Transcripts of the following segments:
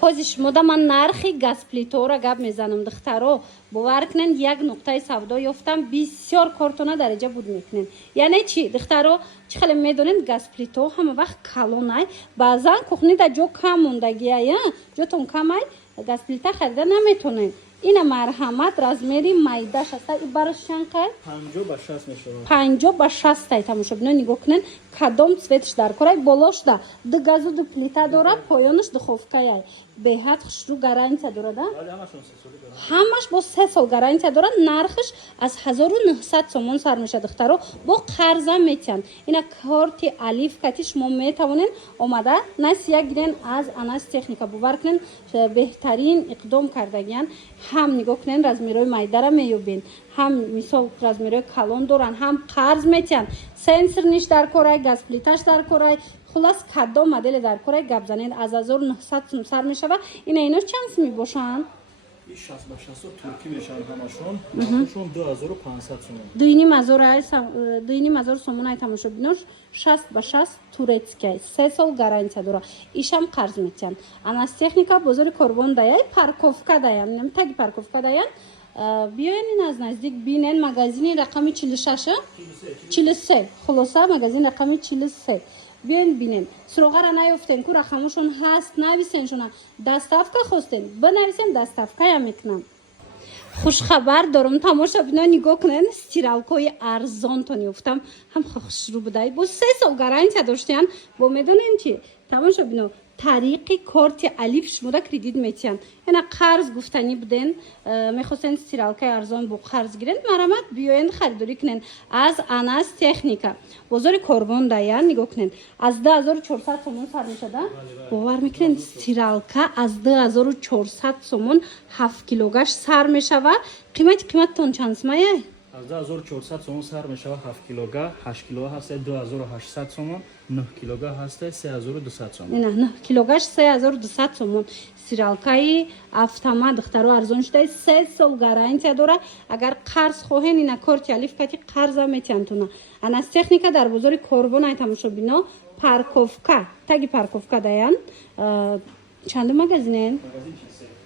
ҳозир шумо да ман нархи газплитора гап мезанам. духтаро бовар кунен як нуқтаи савдо ёфтам, бисёр кортона дараҷа буд мекунен. яъне чӣ духтаро чӣ хеле медонен газплито ҳама вақт калонай, баъзан кухнида ҷо кам мондагиай, ҷотон камай, газплита харида наметонен. ина марҳамат размери майдаш аст. ин барош чанқай 50 ба 60 мешавад. 50 ба 60 тай тамошобино нигоҳ кунен кадом цветш дар корай. болошда ду газу ду плита дора, поёнаш духовкаяй. беҳад хушрӯ гарантия дорад. ҳамаш бо 3 сол гарантия дорад. нархиш аз 1900 сомон сар мешавад духтаро. бо қарза метиҳанд. ина корти алифкати шумо метавонен омада насия гирен аз анас техника бовар кунен беҳтарин иқдом кардагиян. ҳам нигоҳ кунен размерҳои майдара меёбен, ҳам мисол размерҳои калон доранд, ҳам қарз метиҳанд. сенсорниш дар корай, газплиташ дар корай. хулас кадом модели дар корай гап занед аз 1900 сум сар мешавад. ина ино чанд сум мебошанд? 60 ба 60 турки мешаванд ҳамашон. нархшон 2500 сомон. 2500 сомон ай тамошобинош 60 ба 60 турецкай 3 сол гарантия дора. ишам қарз метиҳанд. анас техника бозори Корвон даяй, парковка даян, таги парковка даян. биёин аз наздик бинен магазини рақами 46 43 хулоса магазин рақами 43 биёин бинен. суроғара наёфтен ку рақамашон ҳаст, нависеншона доставка хостен, бинависен доставкаям мекунам. хушхабар дорам тамошобино нигоҳ кунен стиралкои арзонтон ёфтам. ҳам хушрӯ будай. бо 3 сол гарантия доштаян. бо медонен чи тамошобино тариқи корти алиф шумода кредит метиҳанд. яна қарз гуфтанӣ буден, мехостен стиралкаи арзон бо қарз гирен, марҳамат биёен харидорӣ кунен аз анас техника. бозори Корвон даян нигоҳ кунен аз 2400 сомон сар мешада. бовар мекунен стиралка аз 2400 сомон 7 килогаш сар мешава. қиматтон чанд сумая? аз 2400 сомон сар мешавад 7 килога, 8 килога ҳаст 2800 сомон, 9 килога ҳаст 3200 сомон. ина 9 килогаш 3200 сомон. стиралкаи автомат духтаро арзон шуда 3 сол гарантия дора. агар қарз хоҳен ина корти алифкати қарза метиҳанд. анас техника дар бозори Корвон ай тамошобино парковка, таги парковка даян. чанду магазинен?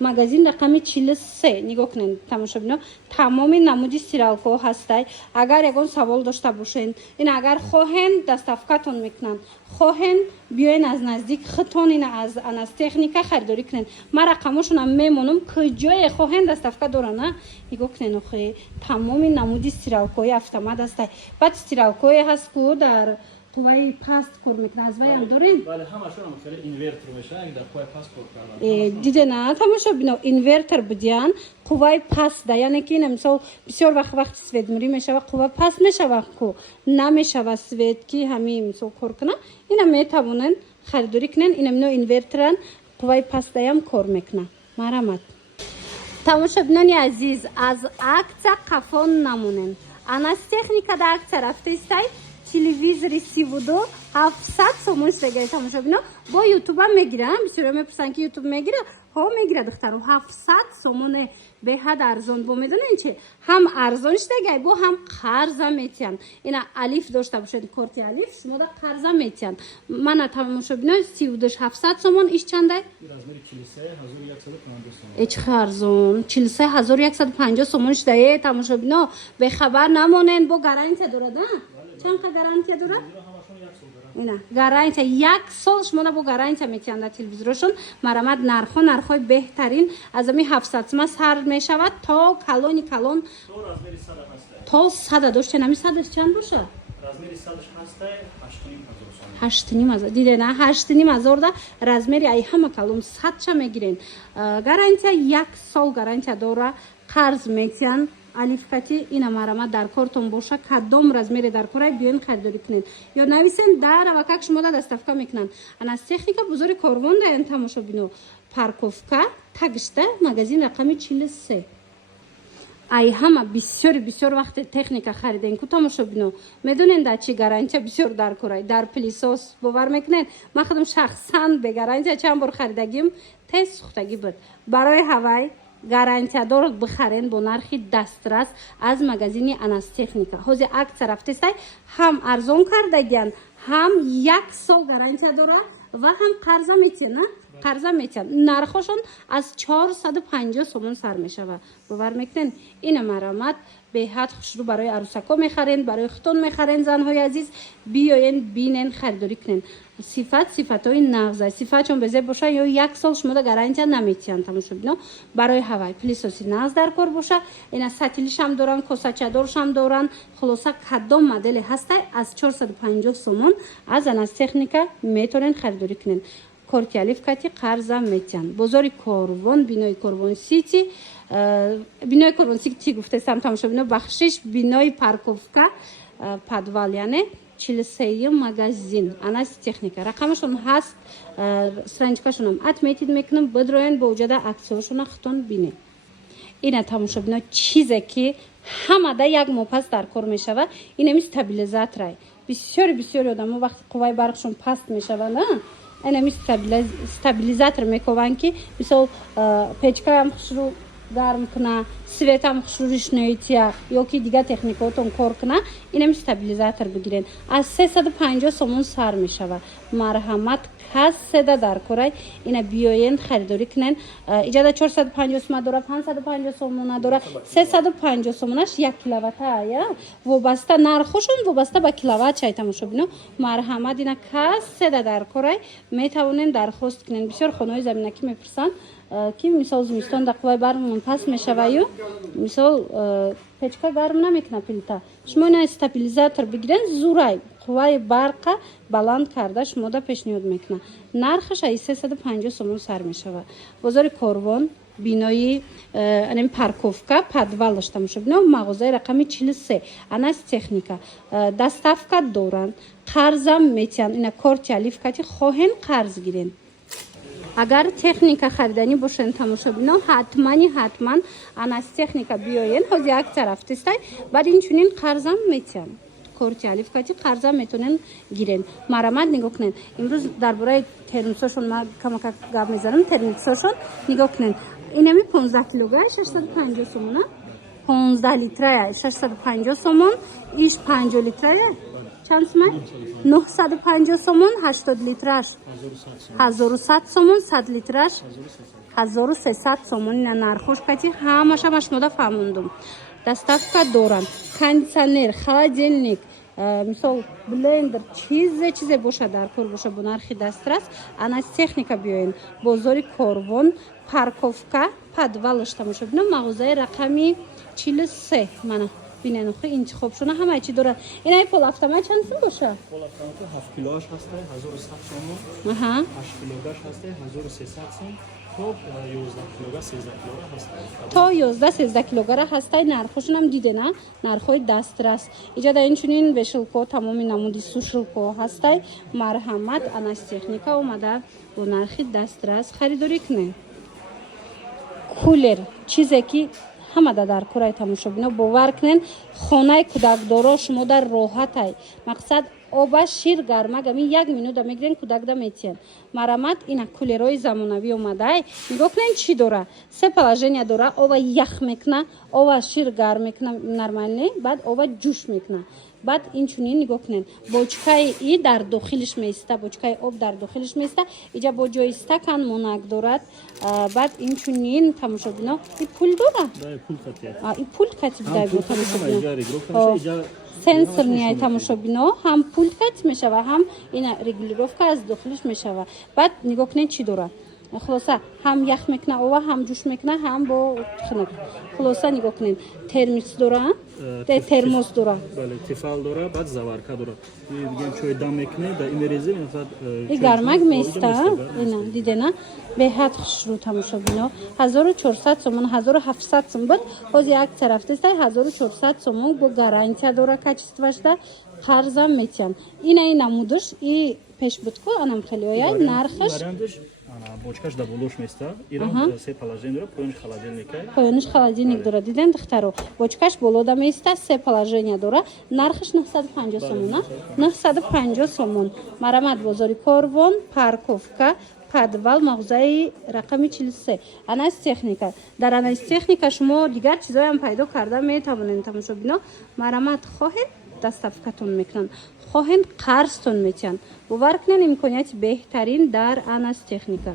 магазин рақами 43 нигоҳ кунен тамошобино тамоми намуди стиралкаҳо ҳастай. агар ягон савол дошта бошен, ина агар хоҳен доставкатон мекунанд, хоҳен биёен аз наздик хитон ина аз анас техника харидорӣ кунен. ман рақамошонам мемонам куҷое хоҳен доставка дорана. нигоҳ кунен охи тамоми намуди стиралкаҳои автомат ҳастай. баъд стиралкаҳое ҳаст ку дар қувваи паст кор мекунад. аз ваям дорем? бале ҳамашон мухталиф инвертор мешавад, дар қувваи паст кор кардан. дидена тамошобино инвертор будиян қувваи паст да, яъне ки ина мисол бисёр вақти светмӯрӣ мешава, қувва паст мешава ку намешава свет ки ҳами мисол кор куна. ина метавонен харидорӣ кунен. ина мино инверторан қувваи паст даям кор мекуна. марҳамат. тамошобинони азиз, аз акция қафон намонен. анас техника да акция рафтаистай. телевизори 700 сомон срегай тамошобино бо ютуба мегирам. бисёрё мепурсанд ки ютуб мегира. ҳо мегира духтаро 700 сомоне беҳад арзон. бо медонен чи ҳам арзон штагай бо ҳам қарза метиҳанд. ина алиф дошта бошед, корти алиф шумо да қарза метиҳанд. мана тамошобино 700 сомон иш чандай? размери 43 1150 сомон. эч арзон 43 1150 сомон штае тамошобино бехабар намонен. бо гарантия дорад. чанқа гарантия дорад? ина гарантия 1 сол шумо бо гарантия метиҳанд телевизорошон. марҳамат нархҳои беҳтарин аз ами 700 сума сар мешавад то калони калон то 100 доштен. ами 100 чанд бошад? размери 100 ҳаста 8500 сомон. 8500 дидена 8500 да размери ай ҳама калон 100 ша мегирен. гарантия 1 сол гарантия дора. қарз метиҳанд. алифкати ина марҳамат дар кортон боша кадом размере дар корай биёин харидорӣ кунед ё нависен дар ва как шумо да доставка мекунанд. анас техника бозори Корвон даян тамошобино парковка тагишта магазин рақами 43. ай ҳама бисёр вақте техника хариден ку тамошобино медонен дар чи гарантия бисёр дар корай. дар пилисос бовар мекунед. ман худам шахсан бе гарантия чанд бор харидагим тез сухтагӣ буд. барои ҳавай гарантиядор бихарен бо нархи дастрас аз магазини анас техника. ҳозир акция рафтестай ҳам арзон кардагиян, ҳам 1 сол гарантия дора ва ҳам қарза метиҳанд. қарза метян. Нархошон аз 450 сомон сар мешава. бовар мекунен ина марамат беҳад хушрӯ барои арӯсако мехарен, барои хутон мехарен. занҳои азиз биёен бинен харидорӣ кунен. сифатҳои нағза сифатчон безеб боша ё 1 сол шумода гарантия наметиҳанд. тамошобино барои ҳавай пилисоси нағз дар кор боша. ина сатилишам доранд, косачадоршам доранд. хулоса кадом модели ҳастай аз 450 сомон аз анастехника метавонен харидорӣ кунен. корти алифкати қарза метян. бозори Корвон, бинои Корвон Сити. бинои Корвон Сити гуфтестам. тамошобино бахшиш бинои парковка подвал яъне 43 магазин анастехника. рақамашон ҳаст, страничкашонам отметид мекунам. бидроен бо вуҷуда аксиёшона хутон бинед. ина тамошобино чизе ки ҳамада як моҳ пас дар кор мешава. инами стабилизаторай бисёри одамо вақти қувваи барқшон паст мешаванд, инами стабилизатор мекованд ки мисол печкаам хушрӯ гарм куна, светам хушрӯ ришноития ё ки дигар техникаотон кор куна. инами стабилизатор бигирен. аз 350 сомон сар мешава. марҳамат кас седа дар корай. ина биёен харидорӣ кунен. иҷода 450 сомон дора, 550 сомон дора. 350 сомонаш 1 киловатта я вобаста нархошон вобаста ба киловатт чай. тамошобино марҳамат ина кас седа дар корай метавонен дархост кунен. бисёр хонаҳои заминакӣ мепурсанд ки мисол зимистон да қувваи барқмон пас мешава ё мисол печка гарм намекуна плита. шумо ина стабилизатор бигирен зурай қувваи барқа баланд карда шумода пешниҳод мекуна. нархаш аз 350 сомон сар мешава. бозори Корвон бинои парковка подвалаш. тамошобино мағозаи рақами 43 анастехника доставка доранд. қарза метиҳанд. ина корти алифкати хоҳен қарз гирен. агар техника хариданӣ бошен тамошобино ҳатман анастехника биёен ҳози як тараф тестай баъд инчунин қарзам метиҳанд. корти алифкати қарза метонен гирен. марамат нигоҳ кунен. имрӯз дар бораи термосошон ман камака гап мезанам. термосошон нигоҳ кунен. инами 15 килогая 650 сомон. 15 литрая 650 сомон. иш 50 литрая чанд сомон? 950 сомон. 80 литраш 1100 сомон. 100 литраш 1300 сомон. ина нархош кати ҳамаша шумода фаҳмондум. доставка доранд. кондитсионер, холодильник, мисол блендер, чизе боша дар кор боша бо нархи дастрас. анастехника биёен. бозори Корвон, парковка подвалаш. тамошобино мағозаи рақами 43 мана бинен охи интихобшона ҳамаи чи дорад. инаи полавтомат чанд сум боша? полавтомати 7 килоаш ҳастай 1100 сомон. 8 килогаш ҳастай 1300 сом. то 11 килога 13 килога ҳастай. то 11-13 килогара ҳастай. нархошонам дидена нархои дастрас. иҷода инчунин вешилко тамоми намуди сушилко ҳастай. марҳамат анастехника омада бо нархи дастрас харидорӣ кунед. кулер чизе ки ҳамада дар кораи тамошобино бовар кунен. хонаи кӯдакдоро шумода роҳатай. мақсад оба шир гармагами 1 минута мегирен кӯдакда метиҳен. марамат ина кулерои замонавӣ омадай. нигоҳ кунен чӣ дора. се положения дора. ова ях мекуна, ова шир гарм мекуна нормалне, баъд ова ҷӯш мекуна. баъд инчунин нигоҳ кунен бочкаи и дар дохилиш меиста. бочкаи об дар дохилиш меиста. иҷа бо ҷои стакан монак дорад. баъд инчунин тамошобино и пул дора. и пул кати бидай бо тамошобино сенсорниай тамошобино ҳам пулт кат мешава, ҳам ина регулировка аз дохилиш мешава. баъд нигоҳ кунед чӣ дора. хулоса ҳам ях мекуна ова, ҳам ҷӯш мекуна, ҳам бо хунук. хулоса нигоҳ кунед термос дора. термос дора. бале тефал дора, баъд заварка дора. дигар чой дам мекуне да имерезе и гармак меиста. ина дидена беҳад хушрӯ тамошобино 1400 сомон 1700 сом буд. ҳози як тараф тестай 1400 сомон бо гарантия дора качествашда қарза метиҳанд. ина и намудаш и пешбудку анам хеле ояй нархаш бочкаш да болош места. ира се положение дора, поёниш холодильника. поёниш холодильник дора. диден духтаро бочкаш болода меиста, се положение дора. нархаш 950 сомон. 950 сомон. марамат бозори Корвон, парковка подвал мағозаи рақами 43 анастехника. дар анастехника шумо дигар чизоям пайдо карда метавонед. тамошобино марамат хоҳед доставкатон мекунанд, хоҳед қарзтон метиҳанд. бовар кунед имконияти беҳтарин дар анастехника.